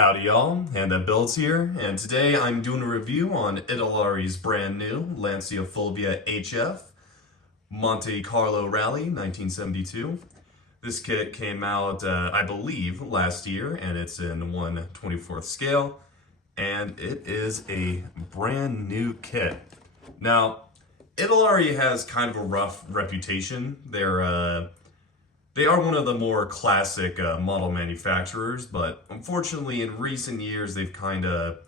Howdy y'all, and Builds here, and today I'm doing a review on Italari's brand new Lancia Fulvia HF Monte Carlo Rally 1972. This kit came out, I believe, last year, and it's in 1/24th scale, and it is a brand new kit. Now, Italari has kind of a rough reputation. They are one of the more classic model manufacturers, but unfortunately in recent years they've kind of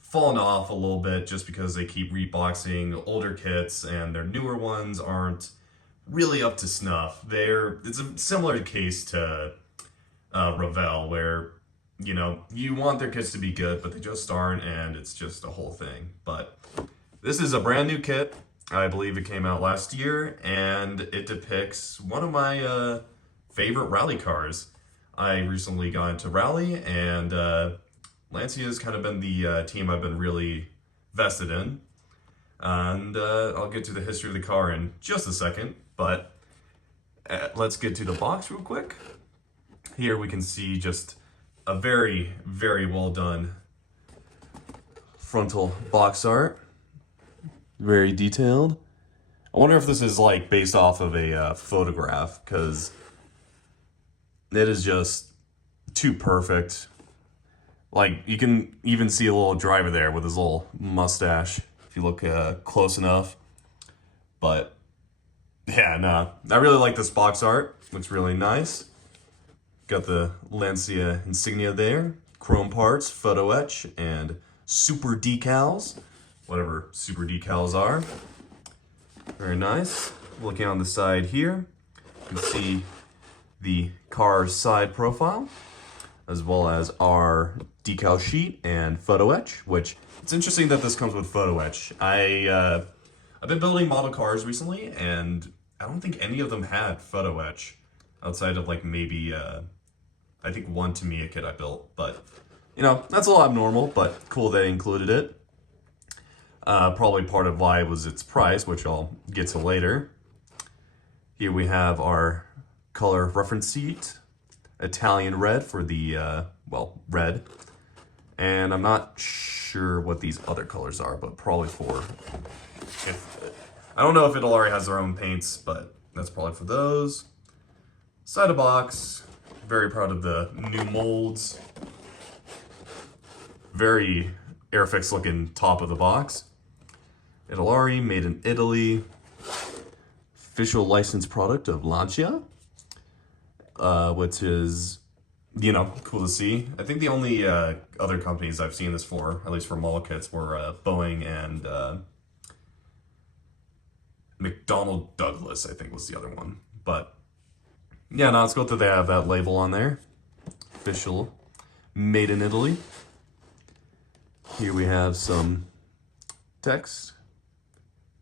fallen off a little bit just because they keep reboxing older kits and their newer ones aren't really up to snuff. It's a similar case to Revell where, you want their kits to be good, but they just aren't, and it's just a whole thing. But this is a brand new kit. I believe it came out last year, and it depicts one of my favorite rally cars. I recently got into rally, and Lancia has kind of been the team I've been really vested in. And I'll get to the history of the car in just a second, but let's get to the box real quick. Here we can see just a very, very well done frontal box art. Very detailed. I wonder if this is like based off of a photograph, because it is just too perfect. Like, you can even see a little driver there with his little mustache if you look close enough. But yeah, no, I really like this box art. Looks really nice. Got the Lancia insignia there, chrome parts, photo etch, and super decals, whatever super decals are. Very nice. Looking on the side here, you can see the car's side profile, as well as our decal sheet and photo etch, which it's interesting that this comes with photo etch. I've been building model cars recently, and I don't think any of them had photo etch, outside of like maybe, I think one Tamiya kit I built, but that's a little abnormal, but cool they included it. Probably part of why was its price, which I'll get to later. Here we have our color reference sheet, Italian red for the, red. And I'm not sure what these other colors are, but probably I don't know if Italari has their own paints, but that's probably for those. Side of box, very proud of the new molds. Very Airfix looking top of the box. Italari, made in Italy. Official licensed product of Lancia. Which is, cool to see. I think the only other companies I've seen this for, at least for model kits, were Boeing and McDonnell Douglas, I think was the other one. But yeah, no, it's good that they have that label on there. Official, made in Italy. Here we have some text.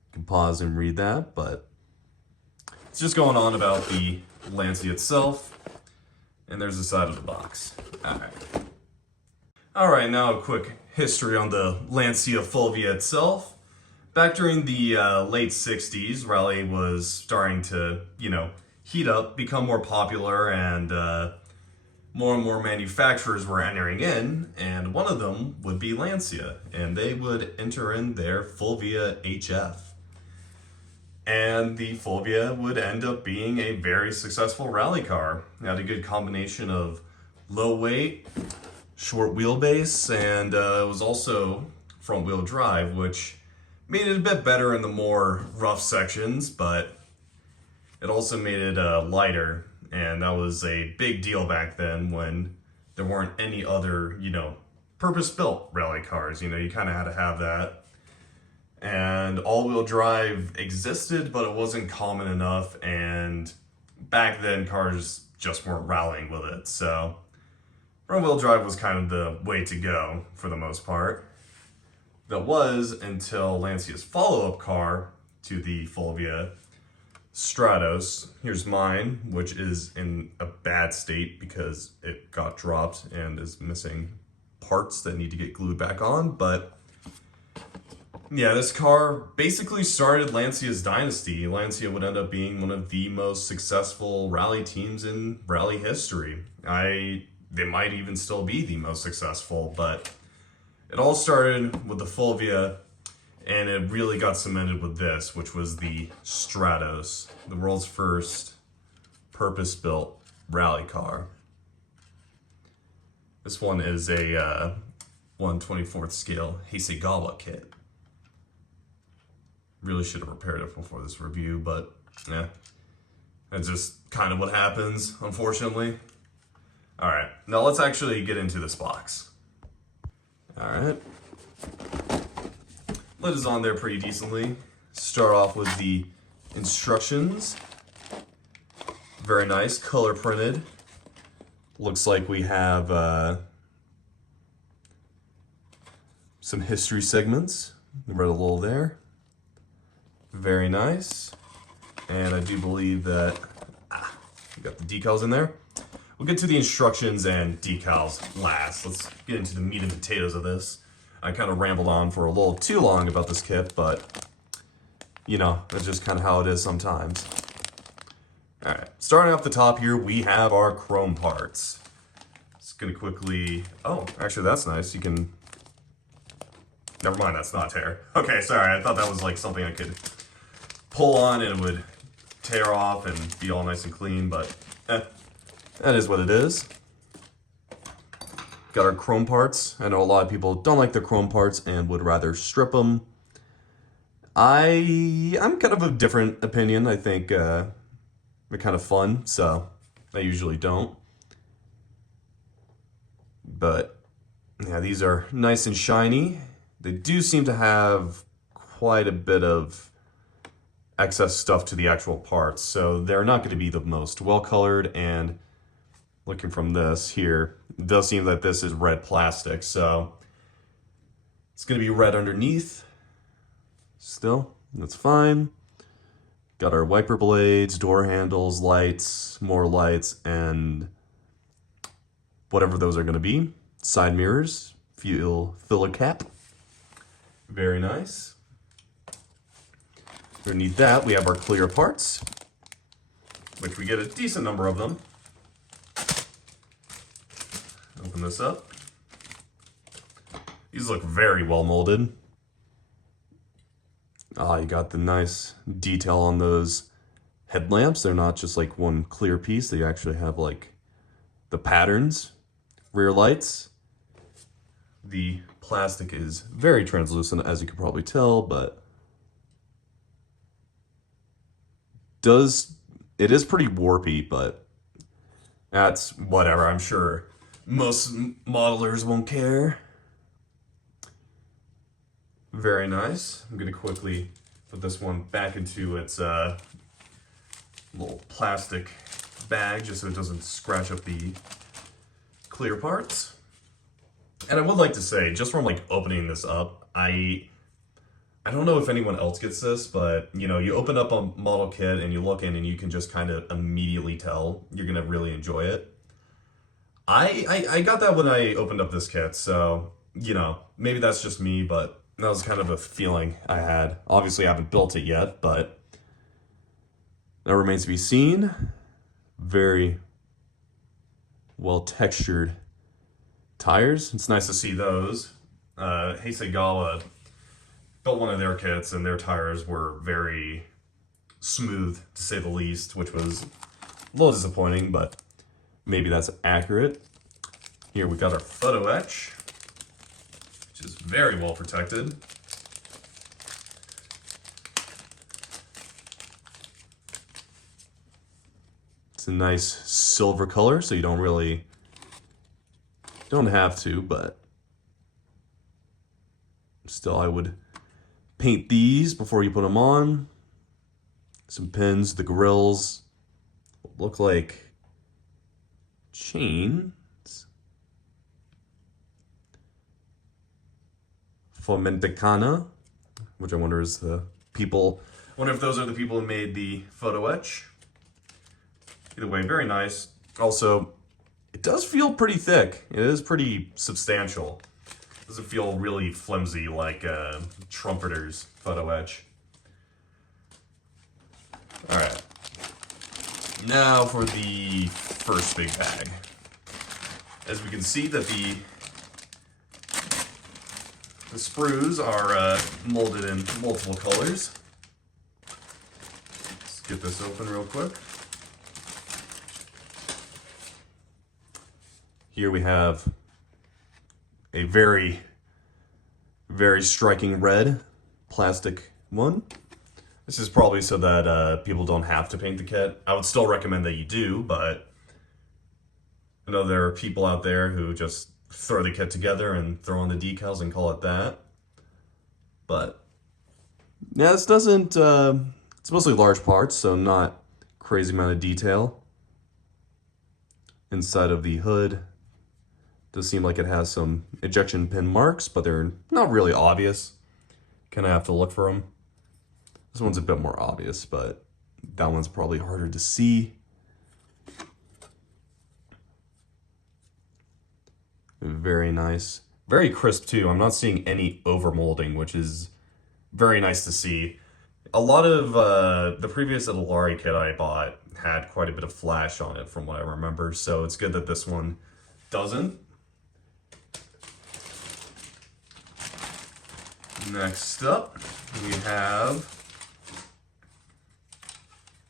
You can pause and read that, but it's just going on about the Lancia itself, and there's the side of the box. Alright, now a quick history on the Lancia Fulvia itself. Back during the late 60s, rally was starting to, heat up, become more popular, and more manufacturers were entering in, and one of them would be Lancia, and they would enter in their Fulvia HF. And the Fulvia would end up being a very successful rally car. It had a good combination of low weight, short wheelbase, and it was also front wheel drive, which made it a bit better in the more rough sections, but it also made it lighter. And that was a big deal back then when there weren't any other, purpose-built rally cars. You kind of had to have that. And all-wheel drive existed, but it wasn't common enough, and back then cars just weren't rallying with it, so front-wheel drive was kind of the way to go for the most part. That was until Lancia's follow-up car to the Fulvia, Stratos. Here's mine, which is in a bad state because it got dropped and is missing parts that need to get glued back on, but yeah, this car basically started Lancia's dynasty. Lancia would end up being one of the most successful rally teams in rally history. I they might even still be the most successful, but it all started with the Fulvia, and it really got cemented with this, which was the Stratos, the world's first purpose-built rally car. This one is a 1/24th scale Hasegawa kit. Really should have prepared it before this review, but yeah, that's just kind of what happens, unfortunately. All right, now let's actually get into this box. All right, lid is on there pretty decently. Start off with the instructions. Very nice, color printed. Looks like we have some history segments. Read a little there. Very nice. And I do believe that we got the decals in there. We'll get to the instructions and decals last. Let's get into the meat and potatoes of this. I kind of rambled on for a little too long about this kit, but you know, that's just kind of how it is sometimes. All right, starting off the top here, we have our chrome parts. Just gonna quickly, oh, actually that's nice. You can, never mind, that's not tear. Okay, sorry, I thought that was like something I could pull on and it would tear off and be all nice and clean, but that is what it is. Got our chrome parts. I know a lot of people don't like the chrome parts and would rather strip them. I'm kind of a different opinion. I think they're kind of fun, so I usually don't. But yeah, these are nice and shiny. They do seem to have quite a bit of excess stuff to the actual parts, so they're not going to be the most well colored. And looking from this here, it does seem that this is red plastic, so it's going to be red underneath. Still, that's fine. Got our wiper blades, door handles, lights, more lights, and whatever those are going to be. Side mirrors, fuel filler cap. Very nice. Underneath that, we have our clear parts, which we get a decent number of them. Open this up. These look very well molded. You got the nice detail on those headlamps. They're not just like one clear piece. They actually have like the patterns. Rear lights. The plastic is very translucent, as you can probably tell, but it is pretty warpy, but that's whatever. I'm sure most modelers won't care. Very nice. I'm gonna quickly put this one back into its little plastic bag just so it doesn't scratch up the clear parts. And I would like to say, just from like opening this up, I don't know if anyone else gets this, but you know, you open up a model kit and you look in and you can just kind of immediately tell you're gonna really enjoy it. I got that when I opened up this kit, so you know, maybe that's just me, but that was kind of a feeling I had. Obviously I haven't built it yet, but that remains to be seen. Very well textured tires. It's nice to see those. Hasegawa built one of their kits and their tires were very smooth, to say the least, which was a little disappointing, but maybe that's accurate. Here we got our photo etch, which is very well protected. It's a nice silver color, so you don't have to, but still I would paint these before you put them on. Some pins, the grills look like chains. Fomenticana, which I wonder is the people, I wonder if those are the people who made the photo etch. Either way, very nice. Also, it does feel pretty thick. It is pretty substantial. It doesn't feel really flimsy like Trumpeter's photo etch. All right. Now for the first big bag. as we can see that the sprues are molded in multiple colors. Let's get this open real quick. Here we have a very, very striking red plastic one. This is probably so that people don't have to paint the kit. I would still recommend that you do, but I know there are people out there who just throw the kit together and throw on the decals and call it that. But yeah, this doesn't, it's mostly large parts, so not crazy amount of detail. Inside of the hood, does seem like it has some ejection pin marks, but they're not really obvious. Kind of have to look for them. This one's a bit more obvious, but that one's probably harder to see. Very nice. Very crisp too. I'm not seeing any overmolding, which is very nice to see. A lot of the previous Italari kit I bought had quite a bit of flash on it from what I remember, so it's good that this one doesn't. Next up, we have,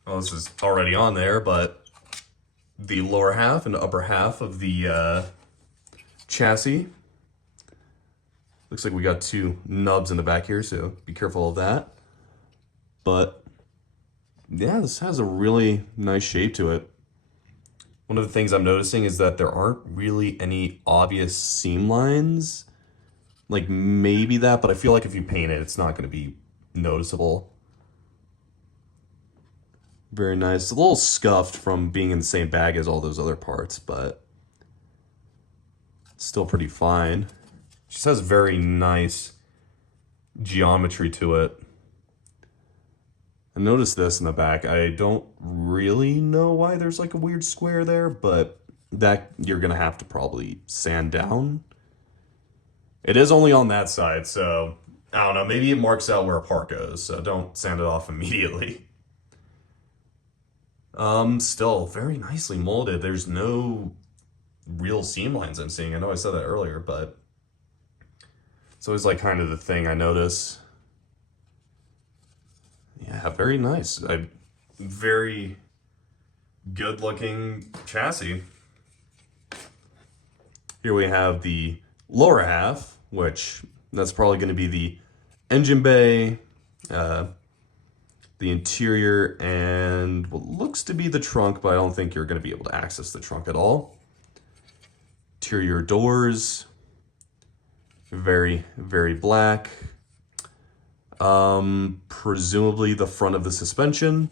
well, this is already on there, but the lower half and upper half of the chassis. Looks like we got two nubs in the back here, so be careful of that. But yeah, this has a really nice shape to it. One of the things I'm noticing is that there aren't really any obvious seam lines. Like maybe that, but I feel like if you paint it, it's not going to be noticeable. Very nice. A little scuffed from being in the same bag as all those other parts, but still pretty fine. Just has very nice geometry to it. I noticed this in the back. I don't really know why there's like a weird square there, but that you're gonna have to probably sand down. It is only on that side, so I don't know, maybe it marks out where a part goes, so don't sand it off immediately. Still very nicely molded. There's no real seam lines I'm seeing. I know I said that earlier, but it's always like kind of the thing I notice. Yeah, very nice. A very good looking chassis. Here we have the lower half, which that's probably going to be the engine bay, the interior, and what looks to be the trunk, but I don't think you're going to be able to access the trunk at all. Interior doors, very, very black. Presumably the front of the suspension.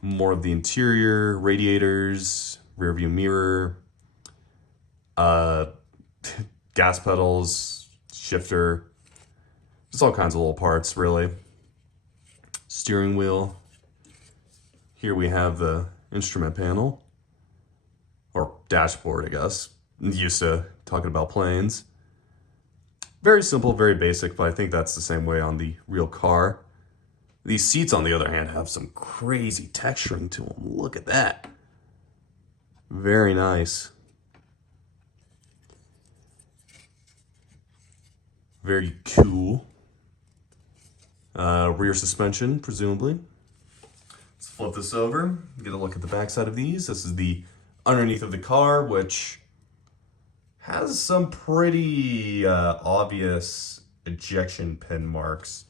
More of the interior, radiators, rear view mirror, gas pedals, shifter, just all kinds of little parts, really. Steering wheel. Here we have the instrument panel, or dashboard, I guess. I'm used to talking about planes. Very simple, very basic, but I think that's the same way on the real car. These seats, on the other hand, have some crazy texturing to them. Look at that. Very nice. Very cool. Rear suspension, presumably. Let's flip this over, get a look at the backside of these. This is the underneath of the car, which has some pretty obvious ejection pin marks.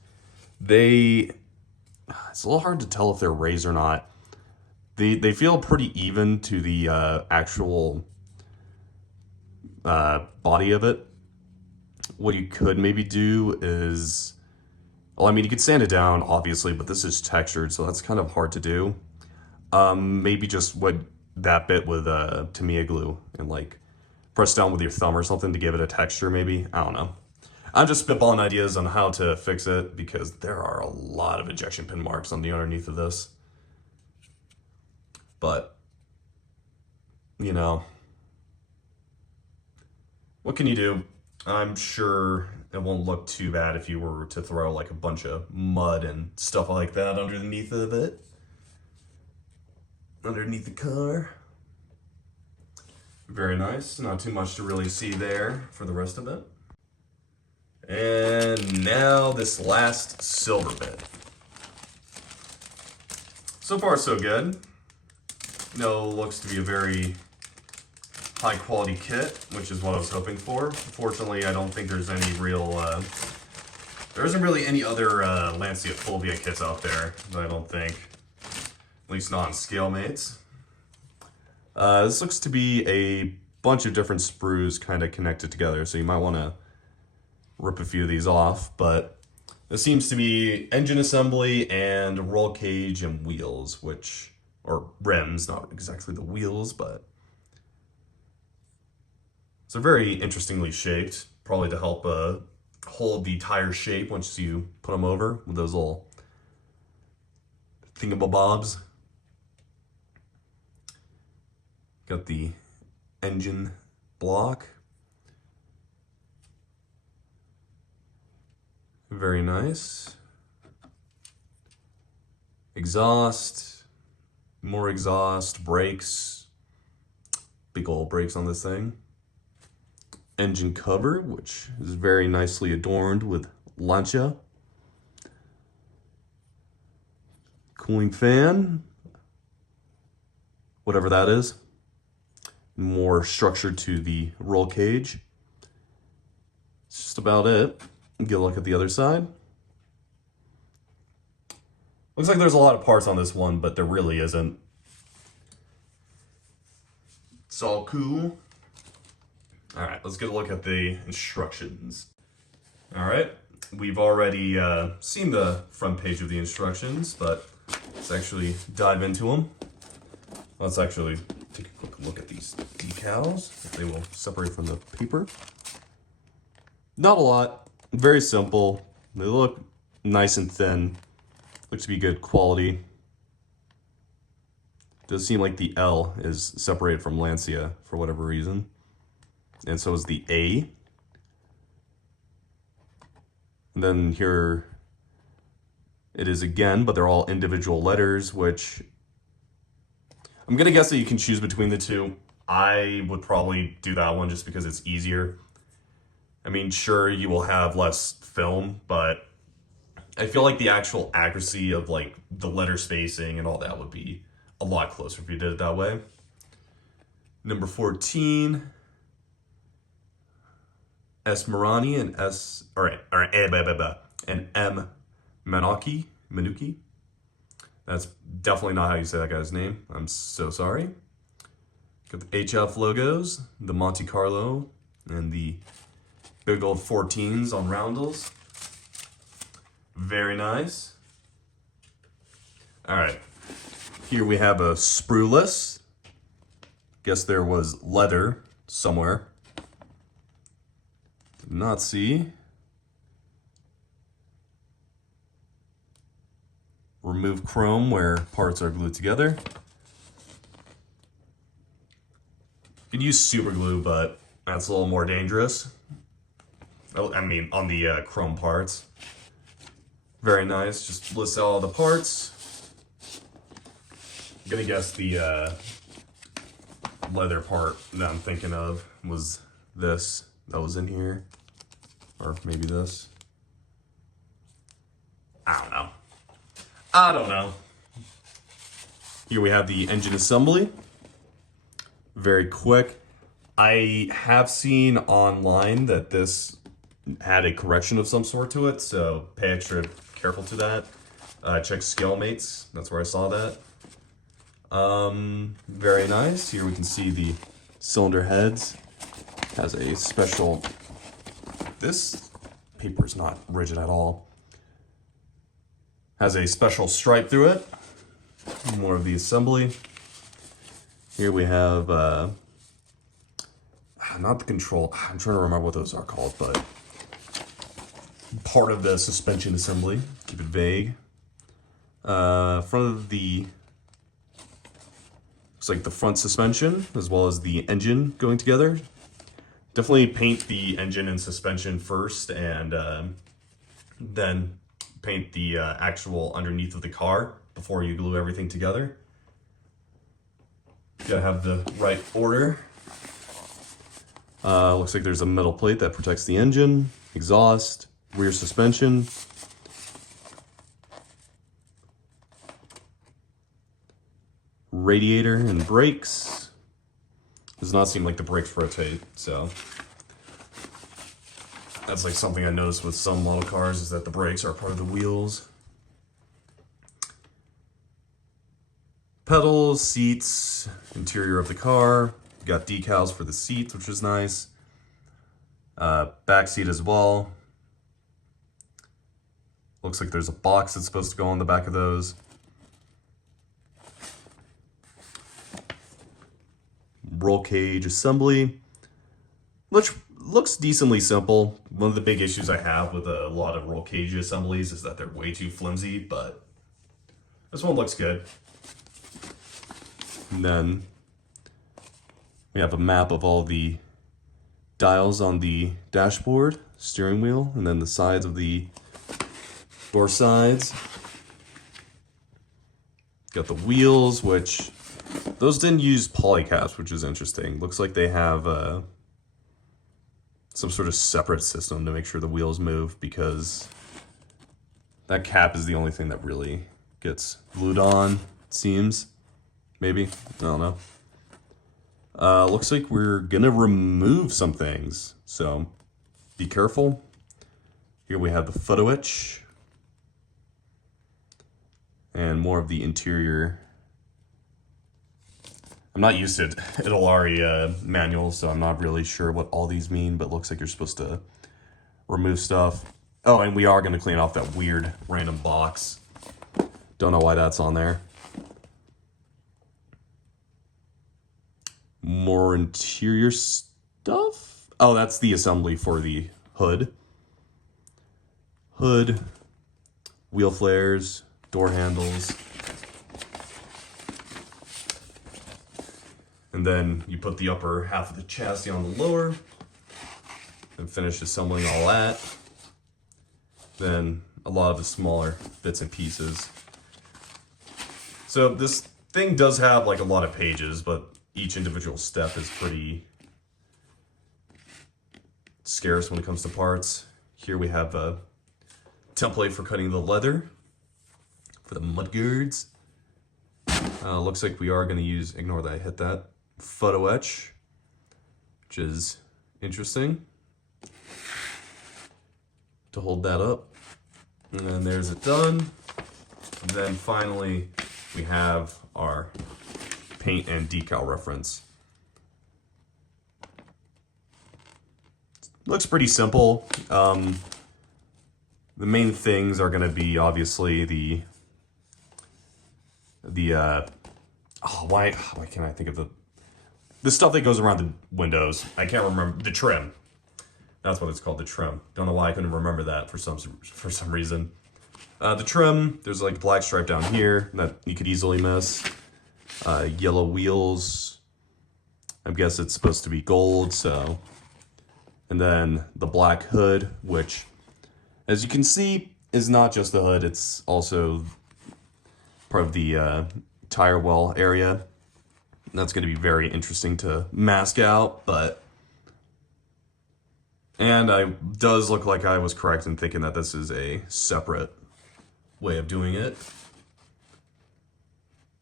It's a little hard to tell if they're raised or not. They feel pretty even to the actual body of it. What you could maybe do is, well, I mean, you could sand it down, obviously, but this is textured, so that's kind of hard to do. Maybe just that bit with Tamiya glue and like press down with your thumb or something to give it a texture, maybe. I don't know. I'm just spitballing ideas on how to fix it because there are a lot of ejection pin marks on the underneath of this. But, you know, what can you do? I'm sure it won't look too bad if you were to throw like a bunch of mud and stuff like that underneath of it. Underneath the car. Very nice. Not too much to really see there for the rest of it. And now this last silver bit. So far, so good. Looks to be a very high quality kit, which is what I was hoping for. Unfortunately, I don't think there's any real, there isn't really any other Lancia Fulvia kits out there, I don't think. At least not in ScaleMates. This looks to be a bunch of different sprues kind of connected together, so you might want to rip a few of these off, but this seems to be engine assembly and roll cage and wheels, or rims, not exactly the wheels, but it's very interestingly shaped, probably to help hold the tire shape once you put them over with those little thingamabobs. Got the engine block. Very nice. Exhaust, more exhaust, brakes. Big old brakes on this thing. Engine cover, which is very nicely adorned with Lancia. Cooling fan, whatever that is. More structure to the roll cage. It's just about it. Get a look at the other side. Looks like there's a lot of parts on this one, but there really isn't. It's all cool. All right, let's get a look at the instructions. All right, we've already seen the front page of the instructions, but let's actually dive into them. Let's actually take a quick look at these decals, if they will separate from the paper. Not a lot, very simple. They look nice and thin, looks to be good quality. Does seem like the L is separated from Lancia for whatever reason. And so is the A. And then here it is again, but they're all individual letters, which I'm gonna guess that you can choose between the two. I would probably do that one just because it's easier. I mean, sure, you will have less film, but I feel like the actual accuracy of like the letter spacing and all that would be a lot closer if you did it that way. Number 14, S. Marani and and M. Manuki. That's definitely not how you say that guy's name. I'm so sorry. Got the HF logos, the Monte Carlo, and the big old 14s on roundels. Very nice. All right, here we have a sprue list. Guess there was leather somewhere. Did not see. Remove chrome where parts are glued together. You can use super glue, but that's a little more dangerous. I mean, on the chrome parts. Very nice, just lists all the parts. I'm gonna guess the leather part that I'm thinking of was this that was in here. Or maybe this. I don't know. Here we have the engine assembly. Very quick. I have seen online that this had a correction of some sort to it, so pay extra careful to that. Check ScaleMates, that's where I saw that. Very nice. Here we can see the cylinder heads. Has a special, this paper's not rigid at all. Has a special stripe through it. More of the assembly. Here we have, not the control, I'm trying to remember what those are called, but part of the suspension assembly. Keep it vague. Front of the, looks like the front suspension as well as the engine going together. Definitely paint the engine and suspension first, and then paint the actual underneath of the car before you glue everything together. You gotta have the right order. Looks like there's a metal plate that protects the engine, exhaust, rear suspension. Radiator and brakes. Does not seem like the brakes rotate, so that's like something I noticed with some model cars, is that the brakes are part of the wheels. Pedals, seats, interior of the car. Got decals for the seats, which is nice. Back seat as well. Looks like there's a box that's supposed to go on the back of those. Roll cage assembly, which looks decently simple. One of the big issues I have with a lot of roll cage assemblies is that they're way too flimsy, but this one looks good. And then we have a map of all the dials on the dashboard, steering wheel, and then the sides of the door sides. Got the wheels, which those didn't use polycaps, which is interesting. Looks like they have some sort of separate system to make sure the wheels move, because that cap is the only thing that really gets glued on, it seems. Maybe, I don't know. Looks like we're gonna remove some things, so be careful. Here we have the photo etch and more of the interior. I'm not used to Italari manuals, so I'm not really sure what all these mean, but looks like you're supposed to remove stuff. Oh, and we are going to clean off that weird random box. Don't know why that's on there. More interior stuff? Oh, that's the assembly for the hood. Hood, wheel flares, door handles. And then you put the upper half of the chassis on the lower and finish assembling all that. Then a lot of the smaller bits and pieces. So this thing does have like a lot of pages, but each individual step is pretty scarce when it comes to parts. Here we have a template for cutting the leather for the mudguards. Looks like we are going to use, ignore that I hit that, photo etch, which is interesting to hold that up. And then there's it done. And then finally we have our paint and decal reference. Looks pretty simple. The main things are going to be obviously why can't I think of the stuff that goes around the windows? I can't remember. The trim. That's what it's called, the trim. Don't know why I couldn't remember that for some reason. The trim, there's like black stripe down here that you could easily miss. Yellow wheels. I guess it's supposed to be gold, so. And then the black hood, which, as you can see, is not just the hood, it's also part of the tire well area. That's going to be very interesting to mask out, but... And it does look like I was correct in thinking that this is a separate way of doing it.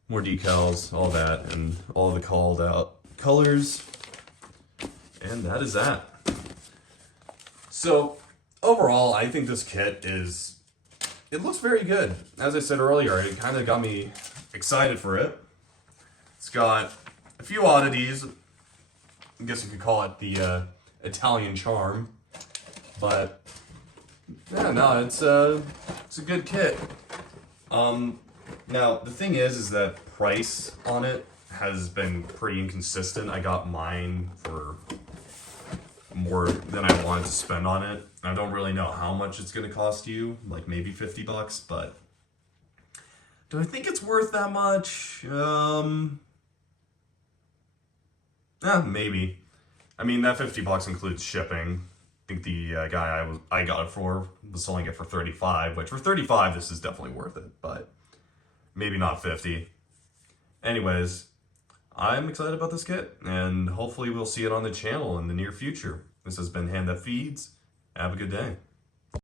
More decals, all that, and all the called out colors. And that is that. So, overall, I think this kit it looks very good. As I said earlier, it kind of got me excited for it. It's got a few oddities. I guess you could call it the Italian charm. But, yeah, no, it's a good kit. Now, the thing is that price on it has been pretty inconsistent. I got mine for more than I wanted to spend on it. I don't really know how much it's going to cost you, like maybe $50, but do I think it's worth that much? Maybe. I mean, that $50 includes shipping. I think the guy I got it for was selling it for $35, which for $35 this is definitely worth it, but maybe not $50. Anyways, I'm excited about this kit, and hopefully we'll see it on the channel in the near future. This has been Hand That Feeds. Have a good day.